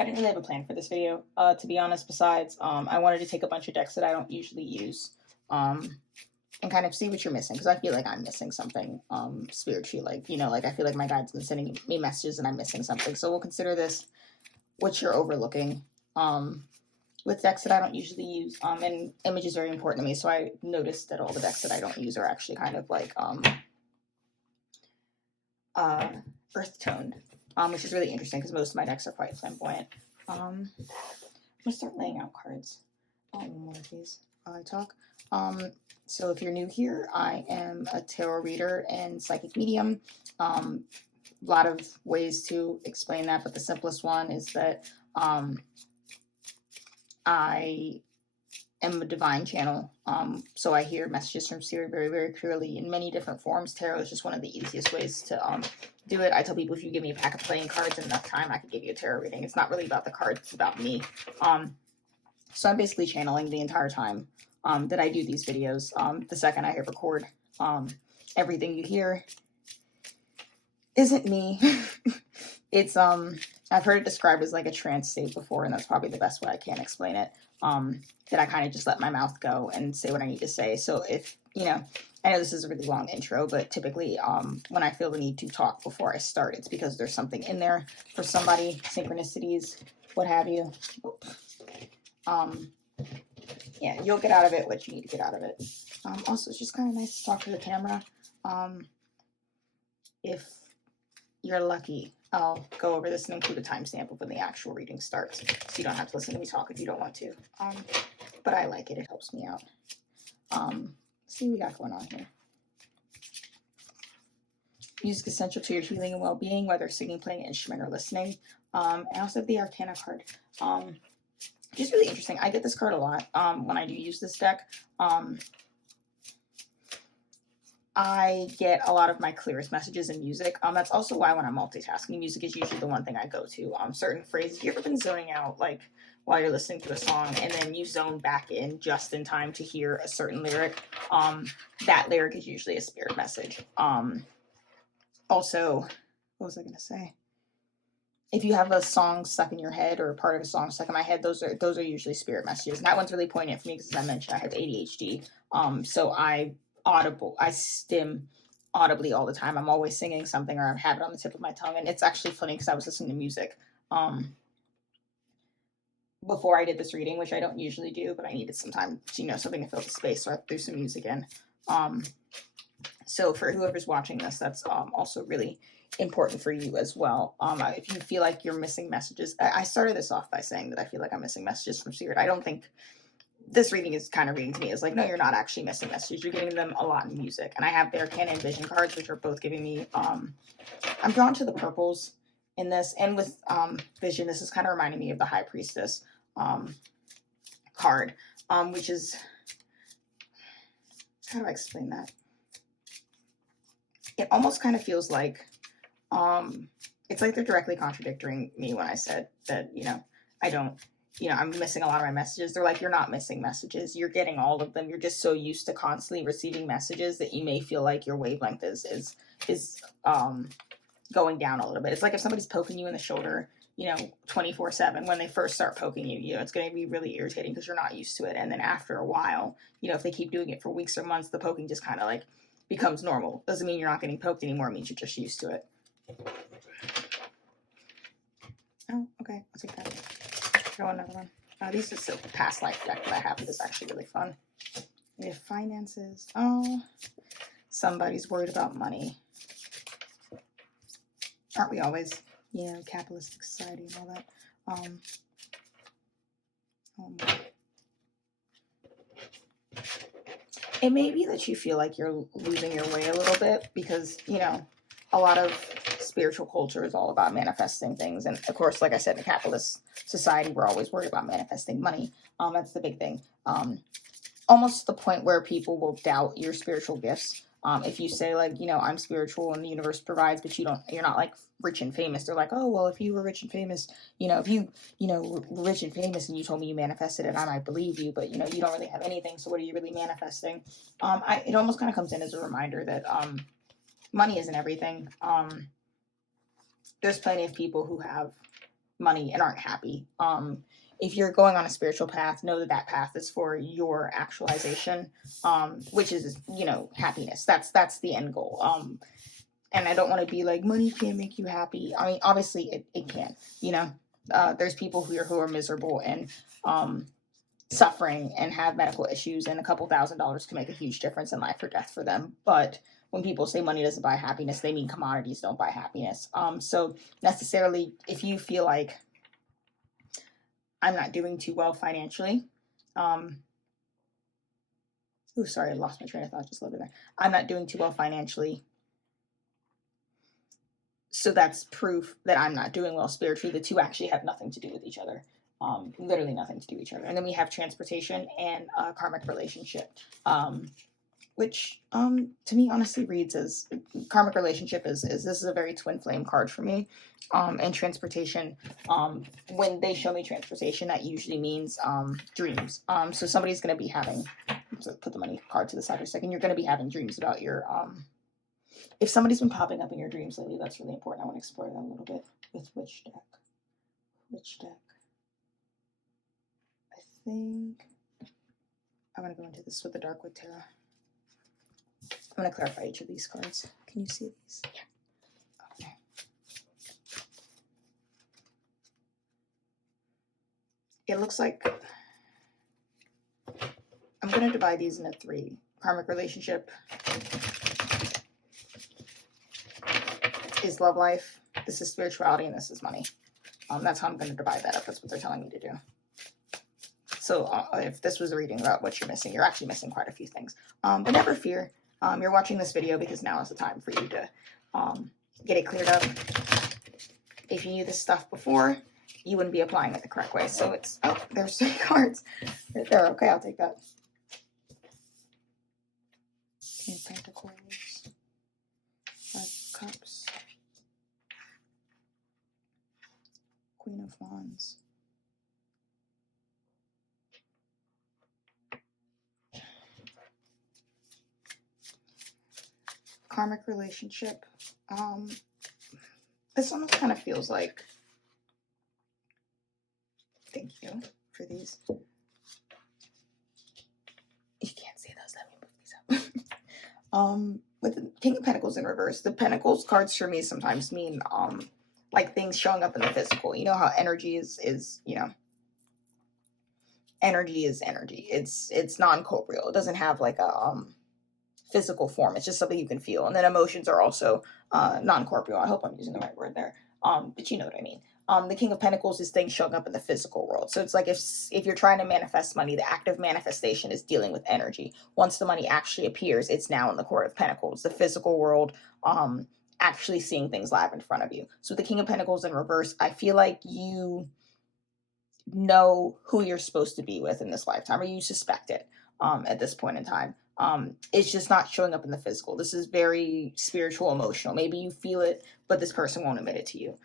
I didn't really have a plan for this video, to be honest, besides, I wanted to take a bunch of decks that I don't usually use, and kind of see what you're missing, because I feel like I'm missing something, spiritually, like, you know, like, I feel like my guide's been sending me messages and I'm missing something, so we'll consider this what you're overlooking, with decks that I don't usually use, and image is very important to me, so I noticed that all the decks that I don't use are actually kind of like, earth toned, which is really interesting because most of my decks are quite flamboyant. I'm gonna start laying out cards. More of these while I talk. So if you're new here, I am a tarot reader and psychic medium. A lot of ways to explain that, but the simplest one is that I am a divine channel, so I hear messages from Spirit very, very clearly in many different forms. Tarot is just one of the easiest ways to do it. I tell people if you give me a pack of playing cards in enough time, I can give you a tarot reading. It's not really about the cards, it's about me. So I'm basically channeling the entire time that I do these videos. The second I hit record, everything you hear isn't me. It's I've heard it described as like a trance state before, and that's probably the best way I can explain it. That I kind of just let my mouth go and say what I need to say. So if, you know, I know this is a really long intro, but typically when I feel the need to talk before I start, it's because there's something in there for somebody, synchronicities, what have you. Yeah, you'll get out of it what you need to get out of it. Also, it's just kind of nice to talk to the camera. If you're lucky, I'll go over this and include a timestamp of when the actual reading starts, so you don't have to listen to me talk if you don't want to. But I like it. It helps me out. Let's see what we got going on here. Music is essential to your healing and well-being, whether singing, playing an instrument, or listening. I also have the Arcana card. Which is really interesting. I get this card a lot when I do use this deck. I get a lot of my clearest messages in music. That's also why when I'm multitasking, music is usually the one thing I go to. Certain phrases. You ever been zoning out, like, while you're listening to a song, and then you zone back in just in time to hear a certain lyric? That lyric is usually a spirit message. Also, what was I going to say? If you have a song stuck in your head, or a part of a song stuck in my head, those are usually spirit messages. And that one's really poignant for me because, as I mentioned, I have ADHD. So I stim audibly all the time. I'm always singing something, or I have it on the tip of my tongue. And it's actually funny because I was listening to music before I did this reading, which I don't usually do, but I needed some time to, you know, something to fill the space, so I threw some music in. So for whoever's watching this, that's also really important for you as well. If you feel like you're missing messages, I started this off by saying that I feel like I'm missing messages from Spirit. I don't think this reading is kind of reading to me as like, no, you're not actually missing messages. You're getting them a lot in music. And I have their Arcana and Vision cards, which are both giving me, I'm drawn to the purples in this. And with Vision, this is kind of reminding me of the High Priestess card, which is, how do I explain that? It almost kind of feels like, it's like they're directly contradicting me when I said that, you know, I'm missing a lot of my messages. They're like, you're not missing messages. You're getting all of them. You're just so used to constantly receiving messages that you may feel like your wavelength is going down a little bit. It's like if somebody's poking you in the shoulder, you know, 24/7, when they first start poking you, you know, it's going to be really irritating because you're not used to it. And then after a while, you know, if they keep doing it for weeks or months, the poking just kind of like becomes normal. Doesn't mean you're not getting poked anymore. It means you're just used to it. Oh, okay. I'll take that. Throw another one. These is a past life deck that I have. It's actually really fun. We have finances. Oh, somebody's worried about money. Aren't we always? You know, capitalistic society and all that. It may be that you feel like you're losing your way a little bit because, you know, a lot of spiritual culture is all about manifesting things. And of course, like I said, in a capitalist society, we're always worried about manifesting money. That's the big thing. Almost to the point where people will doubt your spiritual gifts. If you say like, you know, I'm spiritual and the universe provides, but you're not like rich and famous. They're like, oh, well, if you were rich and famous, you know, if you were rich and famous and you told me you manifested it, I might believe you, but you know, you don't really have anything. So what are you really manifesting? It almost kind of comes in as a reminder that, money isn't everything. There's plenty of people who have money and aren't happy. If you're going on a spiritual path, know that that path is for your actualization, which is, you know, happiness. That's the end goal. And I don't want to be like, money can't make you happy. I mean, obviously it can, you know. There's people who are miserable and suffering and have medical issues, and a couple $1,000s can make a huge difference in life or death for them. But when people say money doesn't buy happiness, they mean commodities don't buy happiness. So necessarily, if you feel like I'm not doing too well financially, sorry, I lost my train of thought just a little bit there. I'm not doing too well financially, so that's proof that I'm not doing well spiritually. The two actually have nothing to do with each other. Literally nothing to do with each other. And then we have transportation and karmic relationship, which to me honestly reads as karmic relationship is this is a very twin flame card for me. And transportation, when they show me transportation, that usually means dreams. So somebody's going to be having, so put the money card to the side for a second, you're going to be having dreams about your if somebody's been popping up in your dreams lately, that's really important. I want to explore that a little bit with which deck. I think I'm going to go into this with the Darkwood Tarot. I'm going to clarify each of these cards. Can you see these? Yeah. Okay. It looks like I'm going to divide these into 3. Karmic relationship is love life. This is spirituality, and this is money. That's how I'm going to divide that up. That's what they're telling me to do. So if this was a reading about what you're missing, you're actually missing quite a few things. But never fear. You're watching this video because now is the time for you to get it cleared up. If you knew this stuff before, you wouldn't be applying it the correct way. So it's, oh, there's 3 cards right there. Okay, I'll take that. King of Pentacles, 5 of Cups, Queen of Wands, karmic relationship. This almost kind of feels like, thank you for these. You can't see those, let me move these up. With the King of Pentacles in reverse, the Pentacles cards for me sometimes mean like things showing up in the physical. You know how energy is, you know, energy is energy. It's non-corporeal. It doesn't have like a physical form. It's just something you can feel. And then emotions are also non-corporeal. I hope I'm using the right word there. But you know what I mean. The King of Pentacles is things showing up in the physical world. So it's like if you're trying to manifest money, the act of manifestation is dealing with energy. Once the money actually appears, it's now in the Court of Pentacles, the physical world, actually seeing things live in front of you. So the King of Pentacles in reverse, I feel like you know who you're supposed to be with in this lifetime, or you suspect it at this point in time. It's just not showing up in the physical. This is very spiritual, emotional. Maybe you feel it, but this person won't admit it to you.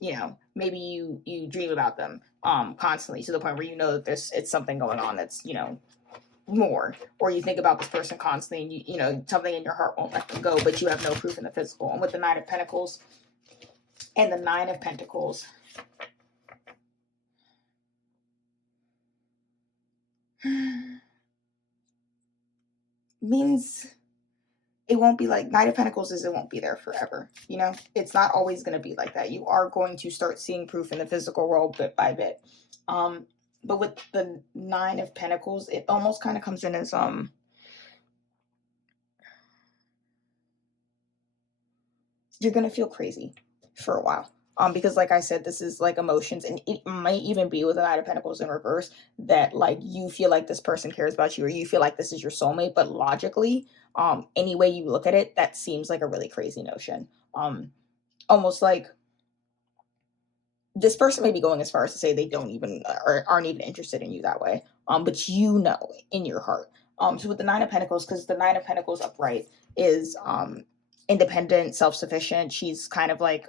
You know, maybe you dream about them constantly to the point where you know that it's something going on that's, you know, more, or you think about this person constantly and you know something in your heart won't let them go, but you have no proof in the physical. And with the 9 of Pentacles and the 9 of Pentacles, means it won't be like, 9 of Pentacles is it won't be there forever. You know, it's not always going to be like that. You are going to start seeing proof in the physical world bit by bit. But with the 9 of Pentacles, it almost kind of comes in as you're going to feel crazy for a while. Because like I said, this is like emotions, and it might even be with the 9 of Pentacles in reverse that like you feel like this person cares about you, or you feel like this is your soulmate, but logically, any way you look at it, that seems like a really crazy notion. Almost like this person may be going as far as to say they don't even or aren't even interested in you that way. But you know in your heart. So with the 9 of Pentacles, because the 9 of Pentacles upright is independent, self-sufficient. She's kind of like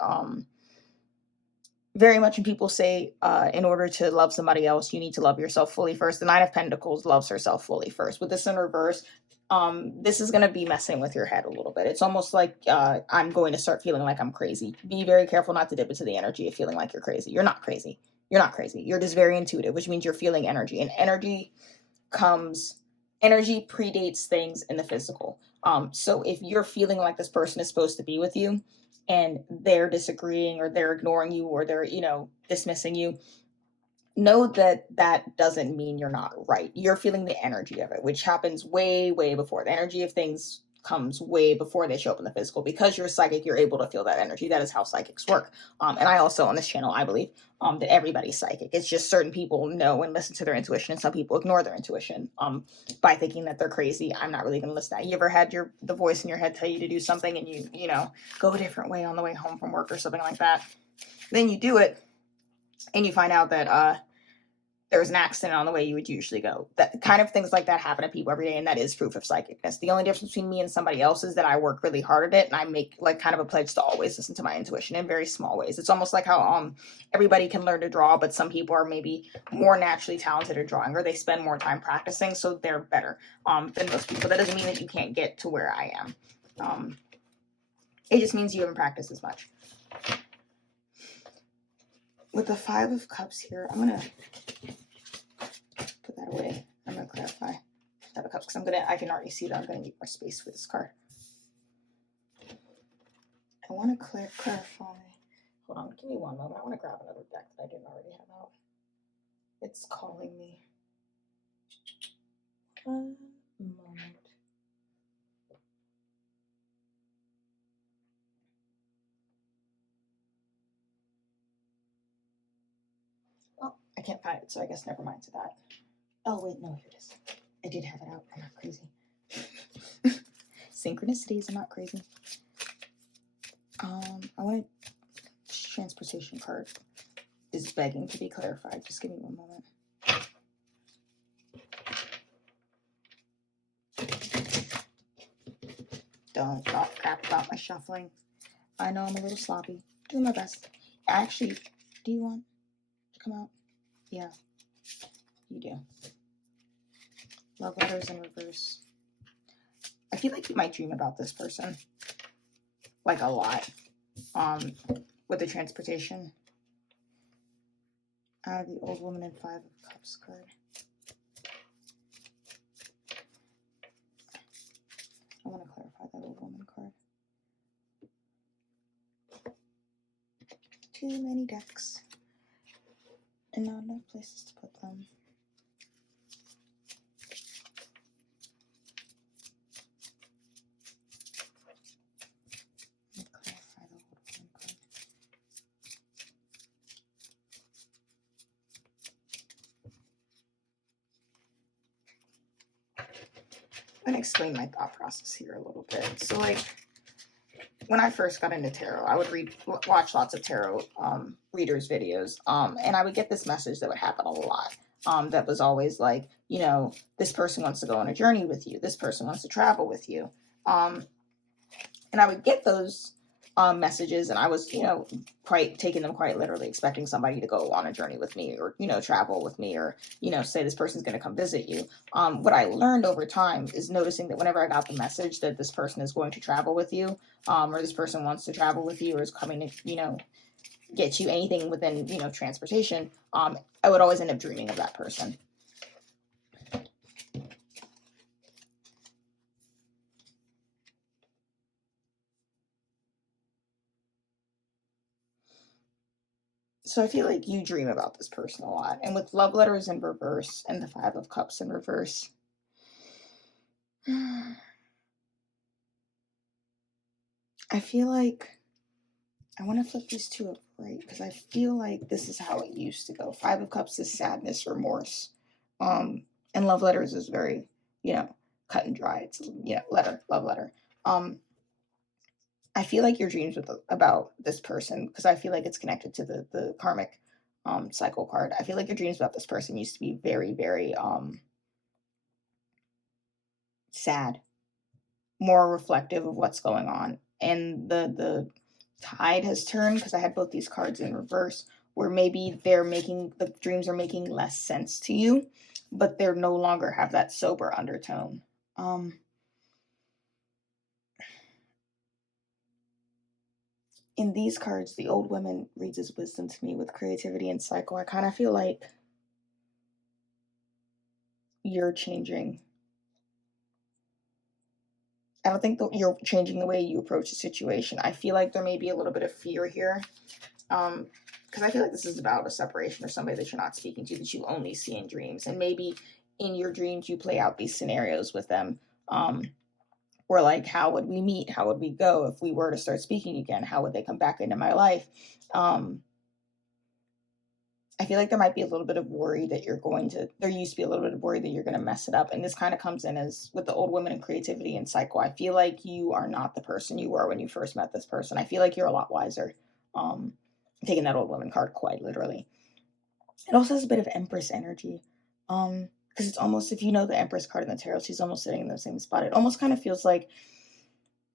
very much when people say in order to love somebody else, you need to love yourself fully first. The 9 of Pentacles loves herself fully first. With this in reverse, this is going to be messing with your head a little bit. It's almost like I'm going to start feeling like I'm crazy. Be very careful not to dip into the energy of feeling like you're crazy. You're not crazy. You're not crazy. You're just very intuitive, which means you're feeling energy. And energy predates things in the physical. So if you're feeling like this person is supposed to be with you and they're disagreeing or they're ignoring you or they're, dismissing you, know that that doesn't mean you're not right. You're feeling the energy of it, which happens way, way before. The energy of things comes way before they show up in the physical. Because you're psychic, you're able to feel that energy. That is how psychics work. And I also, on this channel, I believe that everybody's psychic. It's just certain people know and listen to their intuition, and some people ignore their intuition by thinking that they're crazy. I'm not really going to listen to that. You ever had the voice in your head tell you to do something and you go a different way on the way home from work or something like that? Then you do it and you find out that there was an accident on the way you would usually go. That kind of things like that happen to people every day, and that is proof of psychicness. The only difference between me and somebody else is that I work really hard at it, and I make like kind of a pledge to always listen to my intuition in very small ways. It's almost like how everybody can learn to draw, but some people are maybe more naturally talented at drawing, or they spend more time practicing, so they're better than most people. That doesn't mean that you can't get to where I am. It just means you haven't practiced as much. With the 5 of Cups here, I'm gonna put that away. I'm gonna clarify 5 of Cups because I can already see that I'm gonna need more space with this card. I want to clarify. Hold on, give me one moment. I want to grab another deck that I didn't already have out. It's calling me. One moment. Oh, I can't find it, so I guess never mind to that. Oh, wait, no, here it is. I did have it out. I'm not crazy. Synchronicities, I'm not crazy. I want a transportation card is begging to be clarified. Just give me one moment. Don't talk crap about my shuffling. I know I'm a little sloppy. Doing my best. Actually, do you want to come out? Yeah, you do. Love letters in reverse. I feel like you might dream about this person. Like a lot. With the transportation. I have the old woman and 5 of Cups card. I want to clarify that old woman card. Too many decks. And not enough places to put them. Let me clarify the old woman card. I'm going to explain my thought process here a little bit. So, like, when I first got into tarot, I would watch lots of tarot readers' videos, and I would get this message that would happen a lot. That was always like, this person wants to go on a journey with you. This person wants to travel with you. And I would get those messages, and I was, quite taking them quite literally, expecting somebody to go on a journey with me or, travel with me or, say this person's going to come visit you. What I learned over time is noticing that whenever I got the message that this person is going to travel with you, or this person wants to travel with you or is coming to, get you anything within, transportation, I would always end up dreaming of that person. So I feel like you dream about this person a lot. And with love letters in reverse and the 5 of Cups in reverse, I feel like I want to flip these 2 up right because I feel like this is how it used to go. 5 of Cups is sadness, remorse. And love letters is very, cut and dry. It's, love letter. I feel like your dreams about this person, because I feel like it's connected to the karmic cycle card. I feel like your dreams about this person used to be very, very sad, more reflective of what's going on. And the tide has turned because I had both these cards in reverse, where maybe the dreams are making less sense to you, but they're no longer have that sober undertone. in these cards, the old woman reads as wisdom to me with creativity and cycle. I kind of feel like you're changing. I don't think that you're changing the way you approach the situation. I feel like there may be a little bit of fear here. Because I feel like this is about a separation or somebody that you're not speaking to, that you only see in dreams. And maybe in your dreams you play out these scenarios with them. Or like, how would we meet? How would we go if we were to start speaking again? How would they come back into my life? I feel like there might be a little bit of worry that there used to be a little bit of worry that you're going to mess it up. And this kind of comes in as with the old woman and creativity and cycle. I feel like you are not the person you were when you first met this person. I feel like you're a lot wiser. Taking that old woman card quite literally. It also has a bit of Empress energy. Because it's almost, if you know the Empress card in the tarot, she's almost sitting in the same spot. It almost kind of feels like,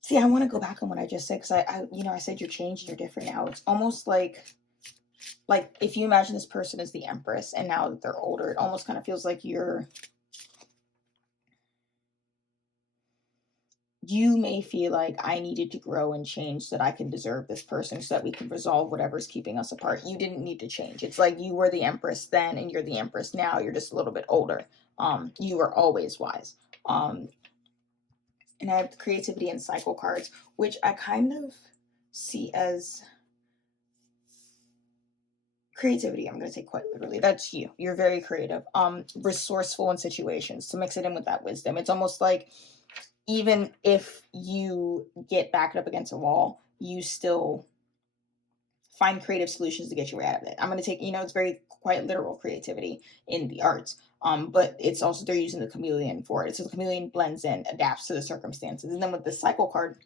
see, I want to go back on what I just said, because I said you're changing, you're different now. It's almost like if you imagine this person as the Empress, and now that they're older, it almost kind of feels like you may feel like, I needed to grow and change so that I can deserve this person, so that we can resolve whatever's keeping us apart. You didn't need to change. It's like you were the Empress then and you're the Empress now. You're just a little bit older. You were always wise. And I have the creativity and cycle cards, which I kind of see as creativity. I'm going to take quite literally. That's you. You're very creative, resourceful in situations, to mix it in with that wisdom. It's almost like, even if you get backed up against a wall, you still find creative solutions to get your way out of it. I'm going to take, it's very quite literal creativity in the arts. But it's also, they're using the chameleon for it. So the chameleon blends in, adapts to the circumstances. And then with the cycle card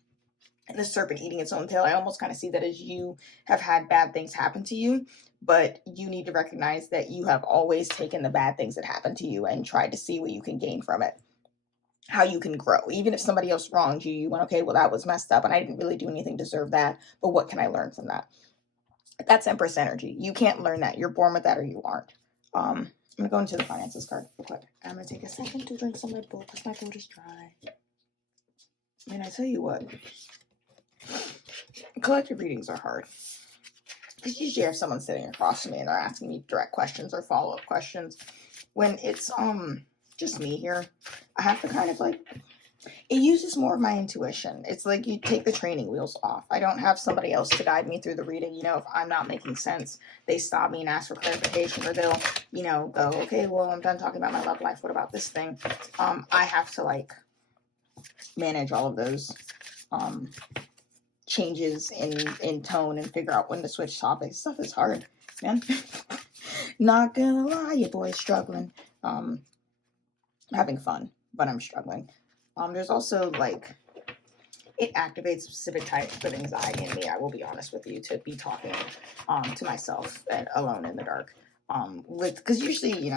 and the serpent eating its own tail, I almost kind of see that as you have had bad things happen to you, but you need to recognize that you have always taken the bad things that happened to you and tried to see what you can gain from it, how you can grow. Even if somebody else wronged you, you went, okay, well, that was messed up and I didn't really do anything to deserve that, but what can I learn from that? That's Empress energy. You can't learn that. You're born with that or you aren't. I'm going to go into the finances card real quick. I'm going to take a second to drink some Red Bull because my throat is dry. I mean, I tell you what, collective readings are hard. Because usually I have someone sitting across from me and they're asking me direct questions or follow-up questions. When it's just me here, I have to kind of like, it uses more of my intuition. It's like you take the training wheels off. I don't have somebody else to guide me through the reading. If I'm not making sense, they stop me and ask for clarification, or they'll, go, okay, well, I'm done talking about my love life. What about this thing? I have to like manage all of those changes in tone and figure out when to switch topics. Stuff is hard, man. Not gonna lie, your boy's struggling. I'm having fun, but I'm struggling. There's also like, it activates specific types of anxiety in me, I will be honest with you, to be talking to myself alone in the dark. Because usually,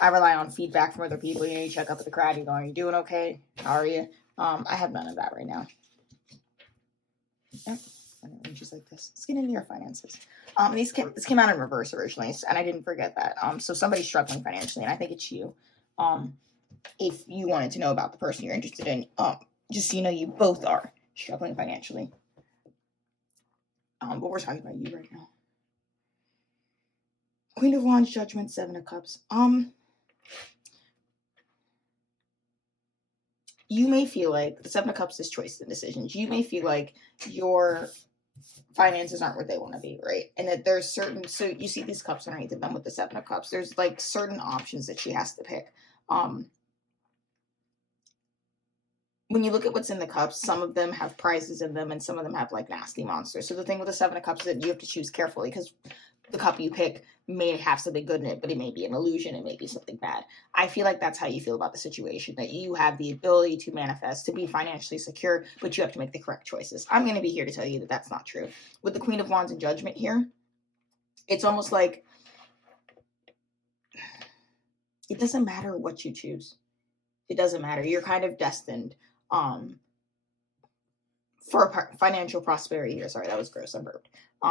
I rely on feedback from other people. You check up with the crowd, you go, are you doing okay? How are you? I have none of that right now. Yep. And she's like this. Let's get into your finances. This came out in reverse originally, and I didn't forget that. So somebody's struggling financially, and I think it's you. If you wanted to know about the person you're interested in, just so you know, you both are struggling financially. But we're talking about you right now. Queen of Wands, Judgment, Seven of Cups. You may feel like the Seven of Cups is choices and decisions. You may feel like your finances aren't what they want to be, right? And that there's certain, so you see these cups underneath of them with the Seven of Cups. There's like certain options that she has to pick. When you look at what's in the cups, some of them have prizes in them and some of them have like nasty monsters. So the thing with the Seven of Cups is that you have to choose carefully, because the cup you pick may have something good in it, but it may be an illusion. It may be something bad. I feel like that's how you feel about the situation, that you have the ability to manifest, to be financially secure, but you have to make the correct choices. I'm going to be here to tell you that that's not true. With the Queen of Wands and Judgment here, it's almost like it doesn't matter what you choose. It doesn't matter. You're kind of destined for financial prosperity here. Sorry, that was gross. I burped.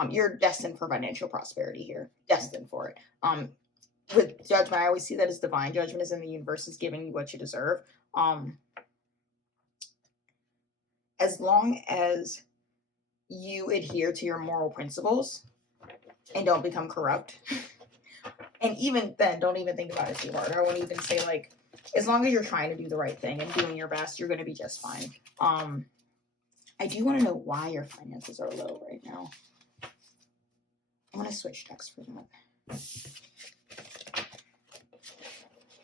You're destined for financial prosperity here. Destined for it. With Judgment, I always see that as divine. Judgment is in the universe, is giving you what you deserve. As long as you adhere to your moral principles and don't become corrupt. And even then, don't even think about it too hard. I won't even say, like, as long as you're trying to do the right thing and doing your best, you're going to be just fine. I do want to know why your finances are low right now. I'm going to switch decks for that.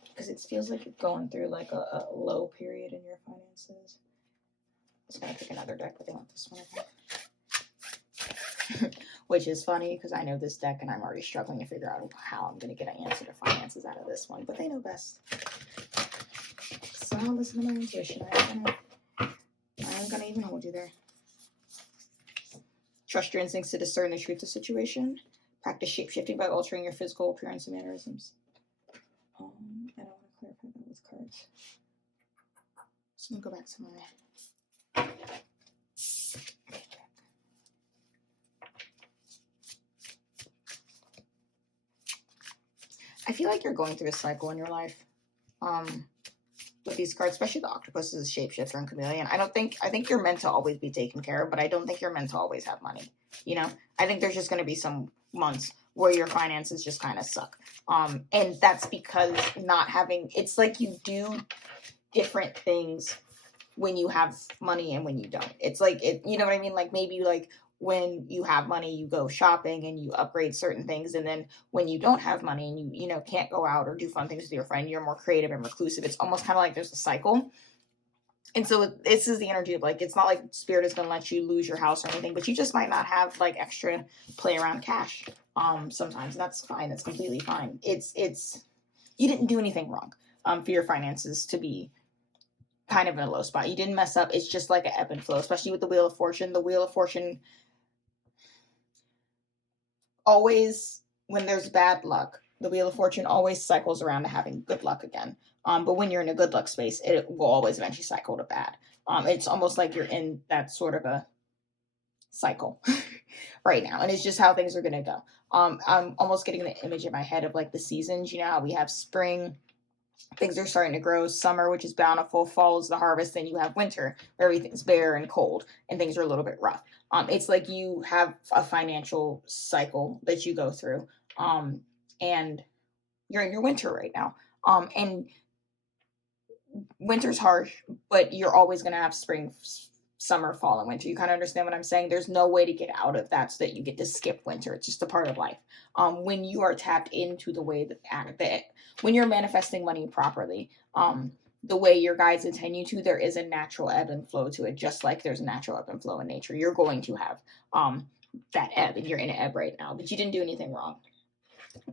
Because it feels like you're going through like a low period in your finances. I was going to pick another deck, but they want this one, I think. Which is funny because I know this deck and I'm already struggling to figure out how I'm going to get an answer to finances out of this one. But they know best. So I'll listen to my intuition. I'm going to even hold you there. Trust your instincts to discern the truth of the situation. Practice shape-shifting by altering your physical appearance and mannerisms. I don't want to clarify that with cards. So I'm going to go back to my... I feel like you're going through a cycle in your life. With these cards, especially the octopus is a shapeshifter and chameleon. I think you're meant to always be taken care of, but I don't think you're meant to always have money. You know, I think there's just going to be some months where your finances just kind of suck. And that's because it's like you do different things when you have money and when you don't. It's like, you know what I mean? Like maybe like when you have money, you go shopping and you upgrade certain things. And then when you don't have money and you can't go out or do fun things with your friend, you're more creative and reclusive. It's almost kind of like there's a cycle. And so this is the energy of like, it's not like Spirit is going to let you lose your house or anything, but you just might not have like extra play around cash. Sometimes that's fine. That's completely fine. It's, you didn't do anything wrong, for your finances to be kind of in a low spot. You didn't mess up. It's just like an ebb and flow, especially with the Wheel of Fortune. The Wheel of Fortune always, when there's bad luck, the Wheel of Fortune always cycles around to having good luck again. But when you're in a good luck space, it will always eventually cycle to bad. It's almost like you're in that sort of a cycle right now. And it's just how things are going to go. I'm almost getting the image in my head of like the seasons. You know how we have spring, things are starting to grow, summer, which is bountiful, fall is the harvest, then you have winter, where everything's bare and cold, and things are a little bit rough. It's like you have a financial cycle that you go through, and you're in your winter right now. And winter's harsh, but you're always going to have spring, summer, fall, and winter. You kind of understand what I'm saying? There's no way to get out of that so that you get to skip winter. It's just a part of life. When you are tapped into the way that when you're manifesting money properly, the way your guides intend you to, there is a natural ebb and flow to it, just like there's a natural ebb and flow in nature. You're going to have that ebb, and you're in an ebb right now, but you didn't do anything wrong.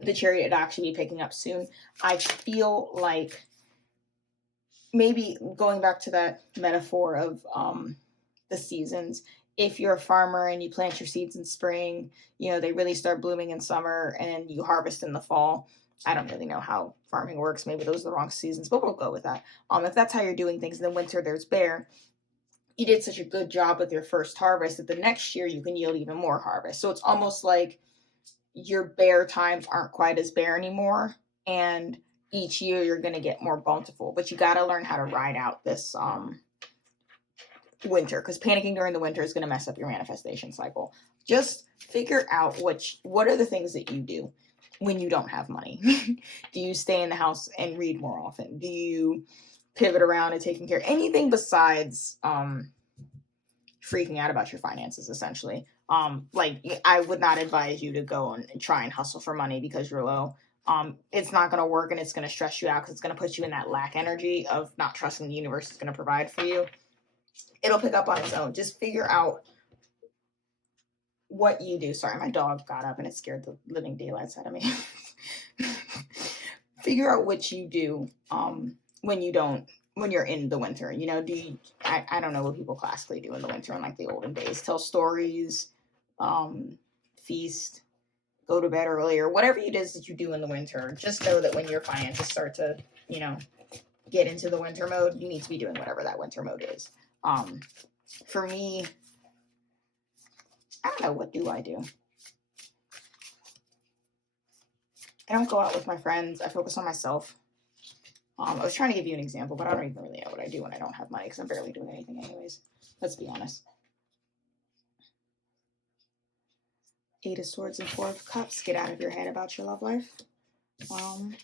The Chariot will actually be picking up soon. I feel like maybe going back to that metaphor of the seasons, if you're a farmer and you plant your seeds in spring, they really start blooming in summer and you harvest in the fall. I don't really know how farming works. Maybe those are the wrong seasons, but we'll go with that. If that's how you're doing things, in the winter there's bare. You did such a good job with your first harvest that the next year you can yield even more harvest. So it's almost like your bare times aren't quite as bare anymore, and each year you're going to get more bountiful. But you got to learn how to ride out this winter, because panicking during the winter is going to mess up your manifestation cycle. Just figure out what are the things that you do when you don't have money. Do you stay in the house and read more often? Do you pivot around and taking care of anything besides freaking out about your finances, essentially? Like, I would not advise you to go and try and hustle for money because you're low. It's not going to work, and it's going to stress you out because it's going to put you in that lack energy of not trusting the universe is going to provide for you. It'll pick up on its own. Just figure out what you do. Sorry, my dog got up and it scared the living daylights out of me. Figure out what you do when you're in the winter. I don't know what people classically do in the winter in like the olden days. Tell stories, feast, go to bed earlier, whatever it is that you do in the winter. Just know that when your finances start to, get into the winter mode, you need to be doing whatever that winter mode is. For me, I don't know, what do? I don't go out with my friends. I focus on myself. I was trying to give you an example, but I don't even really know what I do when I don't have money because I'm barely doing anything anyways. Let's be honest. Eight of Swords and Four of Cups. Get out of your head about your love life. I'm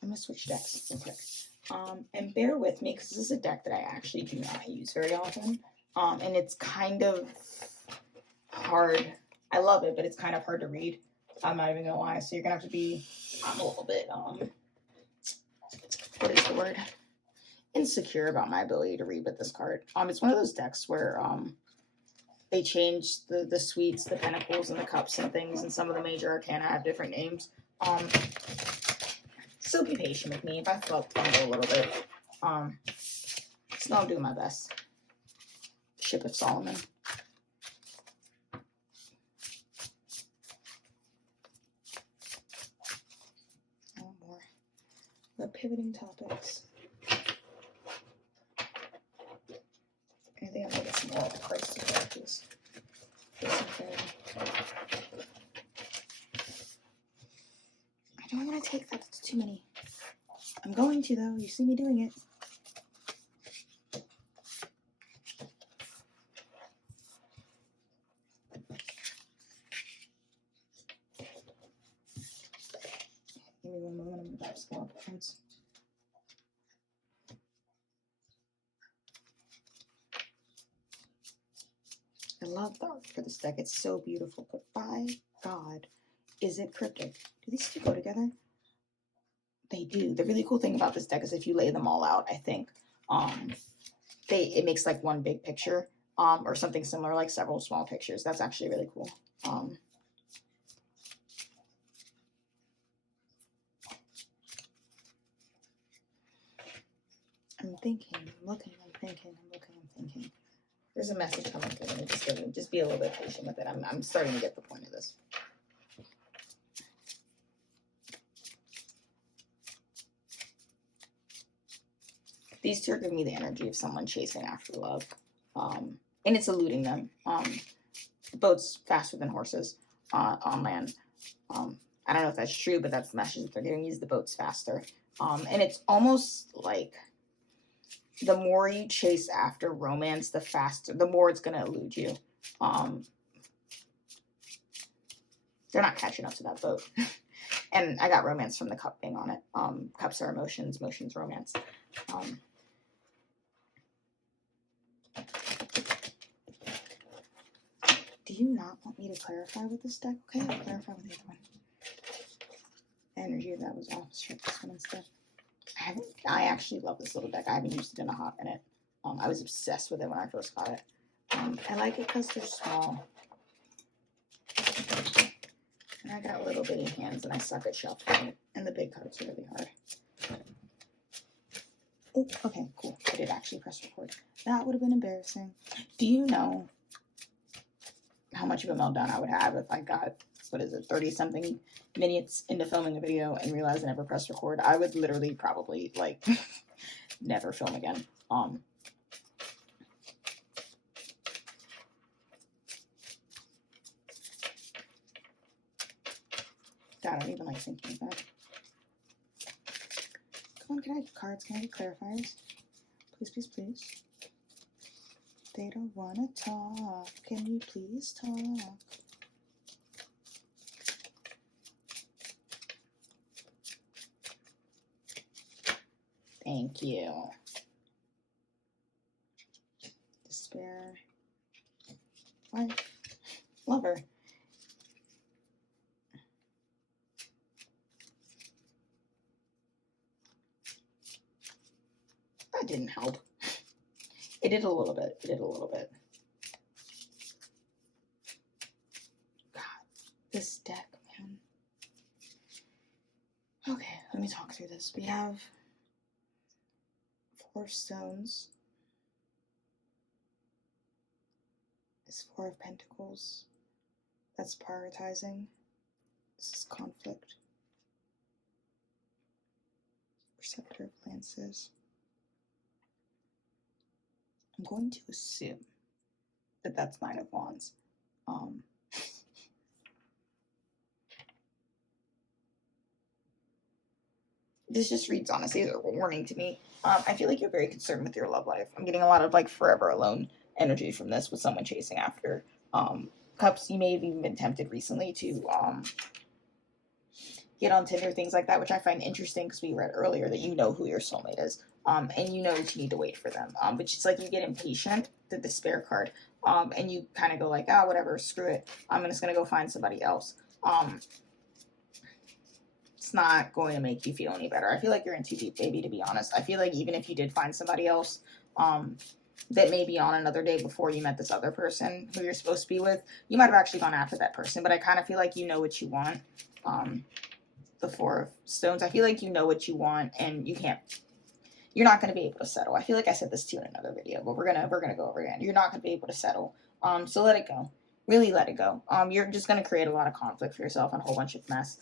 going to switch decks real quick. And bear with me because this is a deck that I actually do not use very often. And it's kind of hard. I love it, but it's kind of hard to read. I'm not even going to lie. So you're going to have to be a little bit, what is the word? Insecure about my ability to read with this card. It's one of those decks where they change the suites, the pentacles, and the cups and things, and some of the major arcana have different names. So be patient with me if I fumble a little bit. So I'm doing my best. Ship of Solomon. Oh, more. The pivoting topics. I think I'm going to get some more cards to practice. I don't want to take that. That's too many. I'm going to, though. You see me doing it. Give me one moment. I'm about to scale up the cards. I love the art for this deck. It's so beautiful. But by God, is it cryptic? Do these two go together? They do. The really cool thing about this deck is if you lay them all out, I think it makes like one big picture, or something similar, like several small pictures. That's actually really cool. I'm thinking, I'm looking, I'm thinking, I'm looking, I'm thinking. There's a message coming through. Just be a little bit patient with it. I'm starting to get the point of this. These two are giving me the energy of someone chasing after love. And it's eluding them. The boat's faster than horses on land. I don't know if that's true, but that's the message that they're giving you, is the boat's faster. And it's almost like the more you chase after romance, the more it's going to elude you. They're not catching up to that boat. And I got romance from the cup being on it. Cups are emotions, motions, romance. Do you not want me to clarify with this deck? Okay, I'll clarify with the other one. Energy that was off. Strip this one instead. I actually love this little deck. I haven't used it in a hot minute. I was obsessed with it when I first got it. I like it because they're small. And I got little bitty hands and I suck at shuffling. And the big cards are really hard. Oh, okay, cool. I did actually press record. That would have been embarrassing. Do you know how much of a meltdown I would have if I got, 30-something minutes into filming a video and realized I never pressed record? I would literally probably, like, never film again. I don't even like thinking about it. Come on, can I get cards? Can I get clarifiers? Please, please, please. They don't want to talk. Can you please talk? Thank you. Despair. Wife. Lover. That didn't help. It did a little bit. It did a little bit. God, this deck, man. Okay, let me talk through this. We have 4 stones. This 4 of Pentacles. That's prioritizing. This is conflict. Receptor of Lances. I'm going to assume that that's 9 of Wands. This just reads, honestly, as a warning to me. I feel like you're very concerned with your love life. I'm getting a lot of, like, forever alone energy from this, with someone chasing after Cups, you may have even been tempted recently to get on Tinder, things like that, which I find interesting because we read earlier that you know who your soulmate is. And you know that you need to wait for them. But it's like you get impatient, the despair card, and you kind of go like, oh, whatever, screw it. I'm just going to go find somebody else. It's not going to make you feel any better. I feel like you're in too deep, baby, to be honest. I feel like even if you did find somebody else, that may be on another day before you met this other person who you're supposed to be with, you might have actually gone after that person, but I kind of feel like you know what you want. The Four of Stones, I feel like you know what you want, and you're not going to be able to settle. I feel like I said this too in another video, but we're gonna go over it again. You're not going to be able to settle. So let it go. Really let it go. You're just going to create a lot of conflict for yourself and a whole bunch of mess.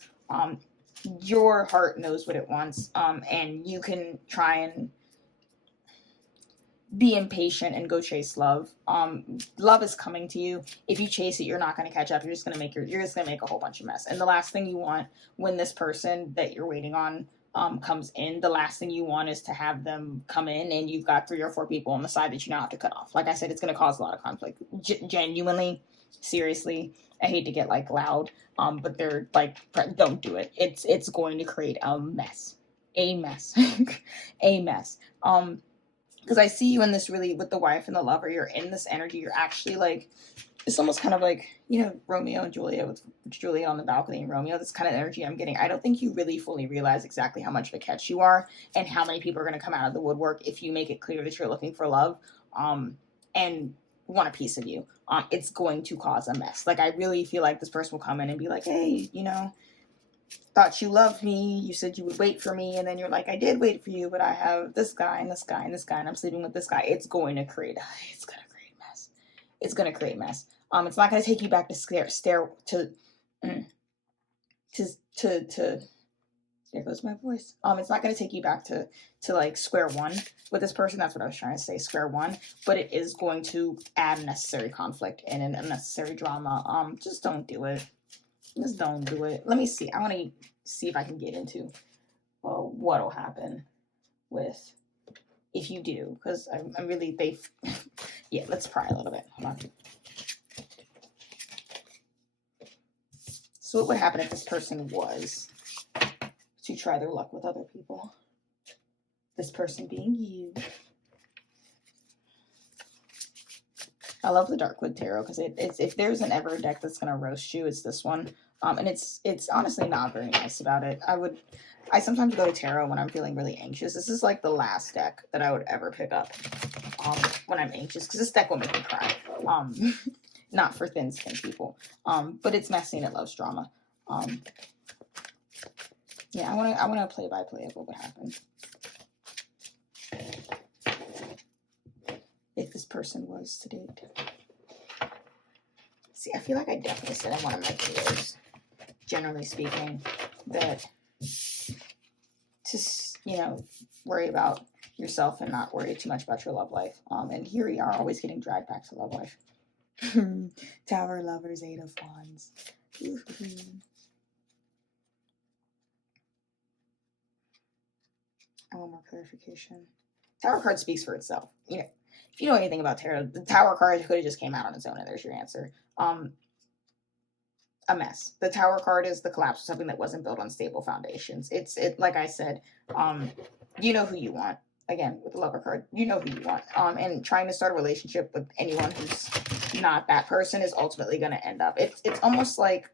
Your heart knows what it wants, and you can try and be impatient and go chase love. Love is coming to you. If you chase it, you're not going to catch up. You're just going to make a whole bunch of mess. And the last thing you want when this person that you're waiting on comes in, the last thing you want is to have them come in and you've got 3 or 4 people on the side that you now have to cut off. Like I said, it's going to cause a lot of conflict. Genuinely, seriously, I hate to get like loud, but they're like, don't do it. It's going to create a mess. A mess. A mess. Because I see you in this really, with the wife and the lover, you're in this energy. You're actually like, it's almost kind of like, you know, Romeo and Juliet, with Juliet on the balcony and Romeo. That's kind of energy I'm getting. I don't think you really fully realize exactly how much of a catch you are and how many people are going to come out of the woodwork if you make it clear that you're looking for love and want a piece of you. It's going to cause a mess. Like, I really feel like this person will come in and be like, hey, you know, thought you loved me, you said you would wait for me, and then you're like, I did wait for you, but I have this guy and this guy and this guy, and I'm sleeping with this guy. It's going to create mess. It's going to create mess. It's not going to take you back to there goes my voice. It's not going to take you back to like square one with this person. That's what I was trying to say, square one. But it is going to add unnecessary conflict and an unnecessary drama. Just don't do it. Just don't do it. Let me see. I want to see if I can get into what'll happen with if you do, because I'm really yeah. Let's pry a little bit. Hold on. So what would happen if this person was to try their luck with other people? This person being you. I love the Darkwood Tarot because it's if there's an ever deck that's gonna roast you, it's this one. And it's honestly not very nice about it. I sometimes go to tarot when I'm feeling really anxious. This is like the last deck that I would ever pick up when I'm anxious, because this deck will make me cry. Not for thin-skinned people. But it's messy and it loves drama. Yeah, I wanna play-by-play of what would happen if this person was to date. See, I feel like I definitely said in one of my videos, generally speaking, that to, you know, worry about yourself and not worry too much about your love life. And here we are, always getting dragged back to love life. Tower, Lovers, 8 of Wands. I want more clarification. Tower card speaks for itself. You know, if you know anything about tarot, the Tower card could have just came out on its own, and there's your answer. A mess. The Tower card is the collapse of something that wasn't built on stable foundations. It's like I said, you know who you want. Again, with the Lover card, you know who you want. And trying to start a relationship with anyone who's not that person is ultimately going to end up. It's almost like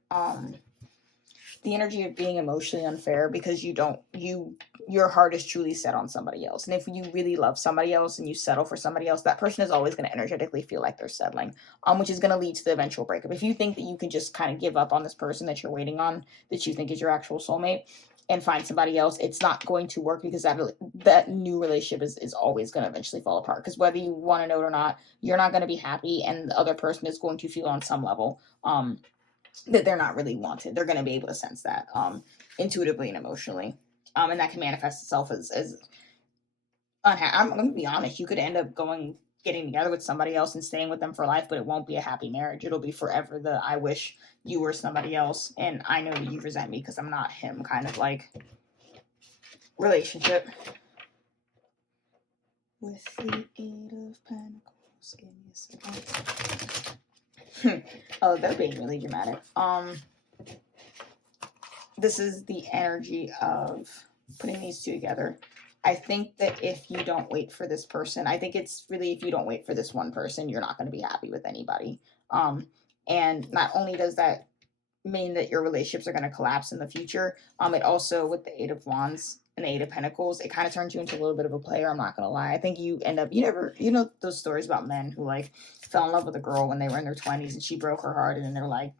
the energy of being emotionally unfair because your heart is truly set on somebody else. And if you really love somebody else and you settle for somebody else, that person is always going to energetically feel like they're settling, which is going to lead to the eventual breakup. If you think that you can just kind of give up on this person that you're waiting on, that you think is your actual soulmate, and find somebody else, it's not going to work, because that new relationship is always going to eventually fall apart. Because whether you want to know it or not, you're not going to be happy, and the other person is going to feel on some level that they're not really wanted. They're going to be able to sense that intuitively and emotionally. And that can manifest itself as unhappy. I'm going to be honest. You could end up getting together with somebody else and staying with them for life, but it won't be a happy marriage. It'll be forever the I wish you were somebody else, and I know that you resent me because I'm not him kind of like relationship. With the 8 of Pentacles. Give me a second. Oh, they're being really dramatic. This is the energy of putting these two together. I think that if you don't wait for this person, I think it's really, if you don't wait for this one person, you're not going to be happy with anybody. And not only does that mean that your relationships are going to collapse in the future, it also, with the Eight of Wands and the Eight of Pentacles, it kind of turns you into a little bit of a player. I'm not going to lie. I think you end up, you know those stories about men who like fell in love with a girl when they were in their 20s and she broke her heart, and then they're like,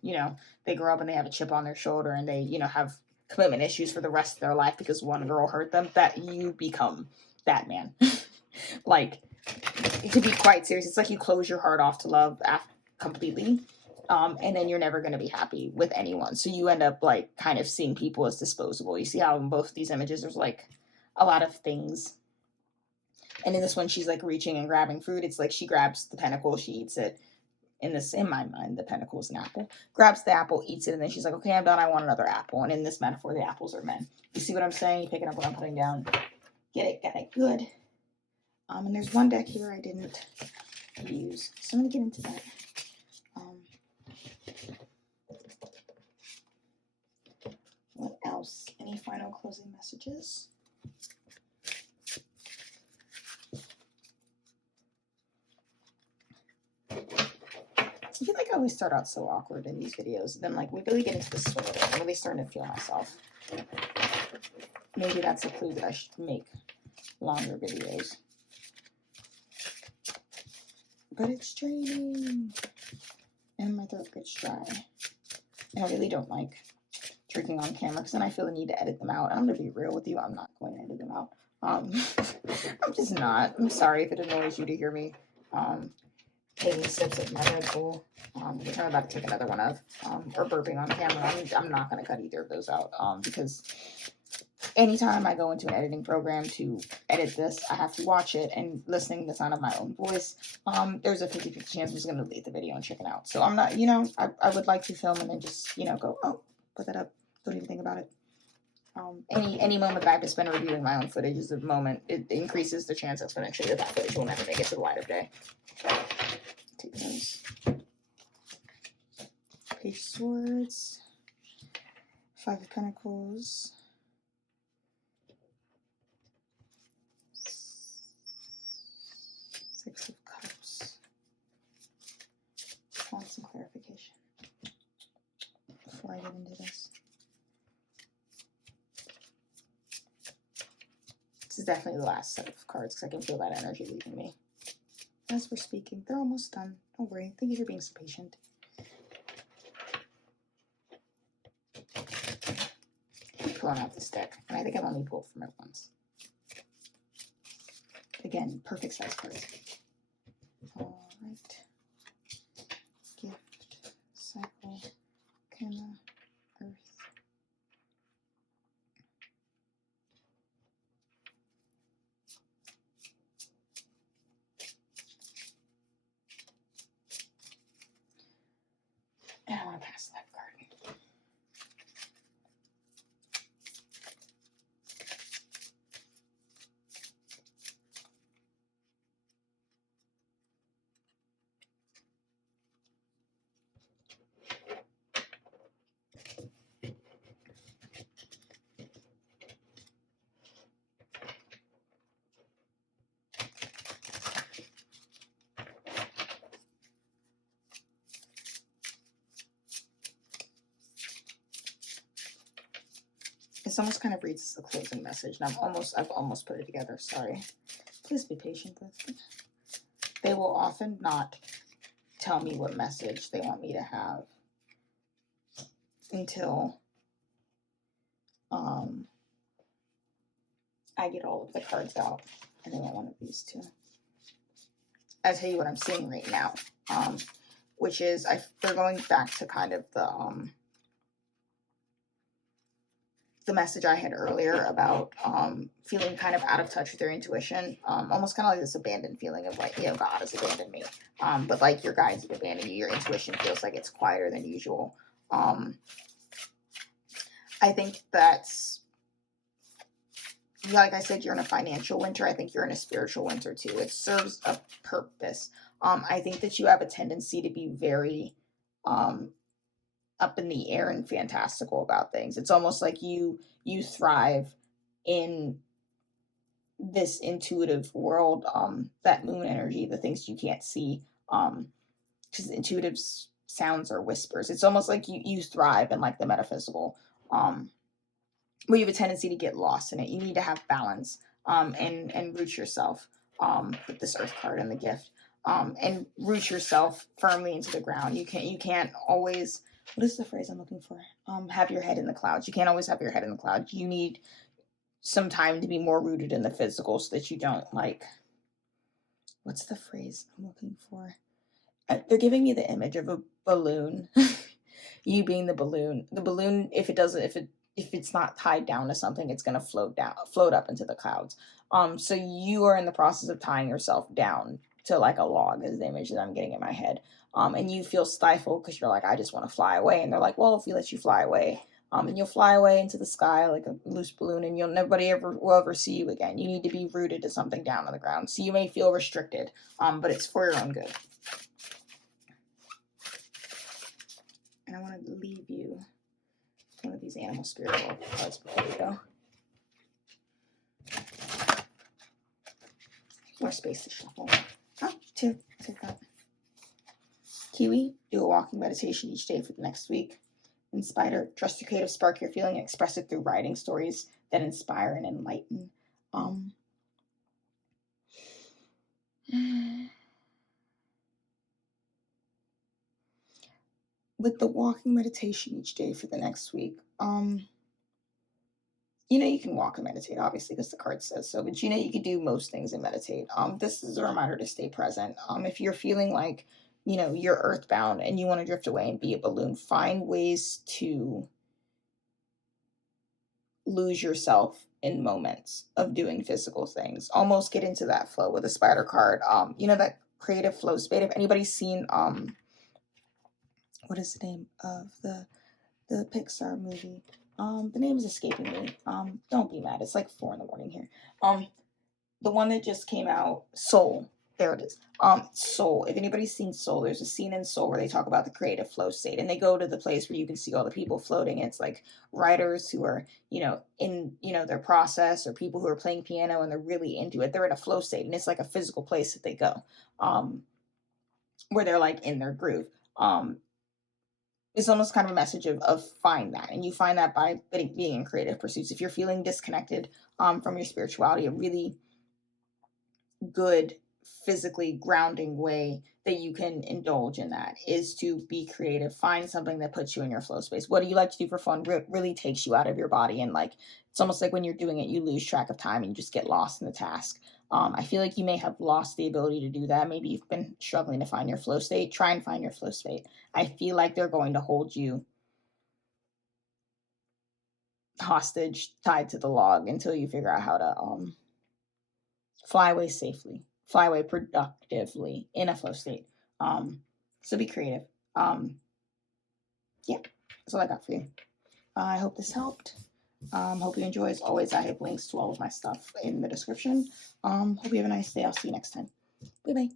they grow up and they have a chip on their shoulder, and they, have commitment issues for the rest of their life because one girl hurt them. That you become that man. Like, to be quite serious, it's like you close your heart off to love completely. And then you're never going to be happy with anyone. So you end up like kind of seeing people as disposable. You see how in both these images there's like a lot of things. And in this one, she's like reaching and grabbing fruit. It's like she grabs the pentacle, she eats it. In my mind, the pentacle is an apple. Grabs the apple, eats it, and then she's like, okay, I'm done. I want another apple. And in this metaphor, the apples are men. You see what I'm saying? You picking up what I'm putting down. Get it. Good. And there's one deck here I didn't use. So I'm going to get into that. What else? Any final closing messages? I feel like I always start out so awkward in these videos. Then, like, we really get into the swing of it. I'm really starting to feel myself. Maybe that's a clue that I should make longer videos. But it's draining. And my throat gets dry. And I really don't like drinking on camera because then I feel the need to edit them out. I'm going to be real with you. I'm not going to edit them out. I'm just not. I'm sorry if it annoys you to hear me taking sips of my Red Bull, which I'm about to take another one of, or burping on camera. I'm not going to cut either of those out because anytime I go into an editing program to edit this, I have to watch it, and listening to the sound of my own voice, there's a 50-50 chance I'm just going to delete the video and check it out. So I'm not, I would like to film and then just, go, oh, put that up. Don't even think about it. Any moment that I have to spend reviewing my own footage is a moment. It increases the chance exponentially that footage will never make it to the light of day. Take those. Page of Swords. Five of Pentacles. Six of Cups. I want some clarification before I get into this. This is definitely the last set of cards because I can feel that energy leaving me. As we're speaking, they're almost done. Don't worry. Thank you for being so patient. Keep pulling out this deck, and I think I've only pulled from it once. Again, perfect size cards. All right. Gift, cycle, camera, earth. And I want to pass that card. This almost kind of reads the closing message, and I've almost put it together. Sorry. Please be patient with me. They will often not tell me what message they want me to have until I get all of the cards out, and I want one of these two. I'll tell you what I'm seeing right now, which is they're going back to kind of the message I had earlier about feeling kind of out of touch with their intuition, almost kind of like this abandoned feeling of like, God has abandoned me, but like your guides have abandoned you. Your intuition feels like it's quieter than usual. I think that's, like I said, you're in a financial winter. I think you're in a spiritual winter too. It serves a purpose. I think that you have a tendency to be very up in the air and fantastical about things. It's almost like you thrive in this intuitive world, that moon energy, the things you can't see, because intuitive sounds are whispers. It's almost like you thrive in like the metaphysical, where you have a tendency to get lost in it. You need to have balance, and root yourself, with this earth card and the gift, and root yourself firmly into the ground. You can't always, what is the phrase I'm looking for? Have your head in the clouds. You can't always have your head in the clouds. You need some time to be more rooted in the physical so that you don't, like, what's the phrase I'm looking for? They're giving me the image of a balloon. You being the balloon. The balloon, if it's not tied down to something, it's going to float up into the clouds. So you are in the process of tying yourself down to like a log, is the image that I'm getting in my head. And you feel stifled because you're like, I just want to fly away. And they're like, well, if we let you fly away, and you'll fly away into the sky like a loose balloon, and nobody will ever see you again. You need to be rooted to something down on the ground. So you may feel restricted, but it's for your own good. And I want to leave you one of these animal spirit cards before we go. More space to shuffle. Oh, two. Take that. Kiwi, do a walking meditation each day for the next week. And Spider, trust your creative spark your feeling and express it through writing stories that inspire and enlighten. With the walking meditation each day for the next week, you can walk and meditate, obviously, because the card says so, but you can do most things and meditate. This is a reminder to stay present. If you're feeling like, you're earthbound and you want to drift away and be a balloon, find ways to lose yourself in moments of doing physical things. Almost get into that flow with a spider card. That creative flow state. If anybody's seen, what is the name of the Pixar movie? The name is escaping me. Don't be mad. It's like 4 a.m. here. The one that just came out, Soul. There it is. Soul. If anybody's seen Soul, there's a scene in Soul where they talk about the creative flow state, and they go to the place where you can see all the people floating. It's like writers who are, in, their process, or people who are playing piano and they're really into it. They're in a flow state, and it's like a physical place that they go, where they're like in their groove. It's almost kind of a message of find that. And you find that by being in creative pursuits. If you're feeling disconnected from your spirituality, a really good, physically grounding way that you can indulge in that is to be creative. Find something that puts you in your flow space. What do you like to do for fun? Really takes you out of your body. And like, it's almost like when you're doing it, you lose track of time and you just get lost in the task. I feel like you may have lost the ability to do that. Maybe you've been struggling to find your flow state. Try and find your flow state. I feel like they're going to hold you hostage, tied to the log, until you figure out how to fly away safely, fly away productively in a flow state. So be creative. Yeah, that's all I got for you. I hope this helped. Hope you enjoy. As always, I have links to all of my stuff in the description. Hope you have a nice day. I'll see you next time. Bye-bye.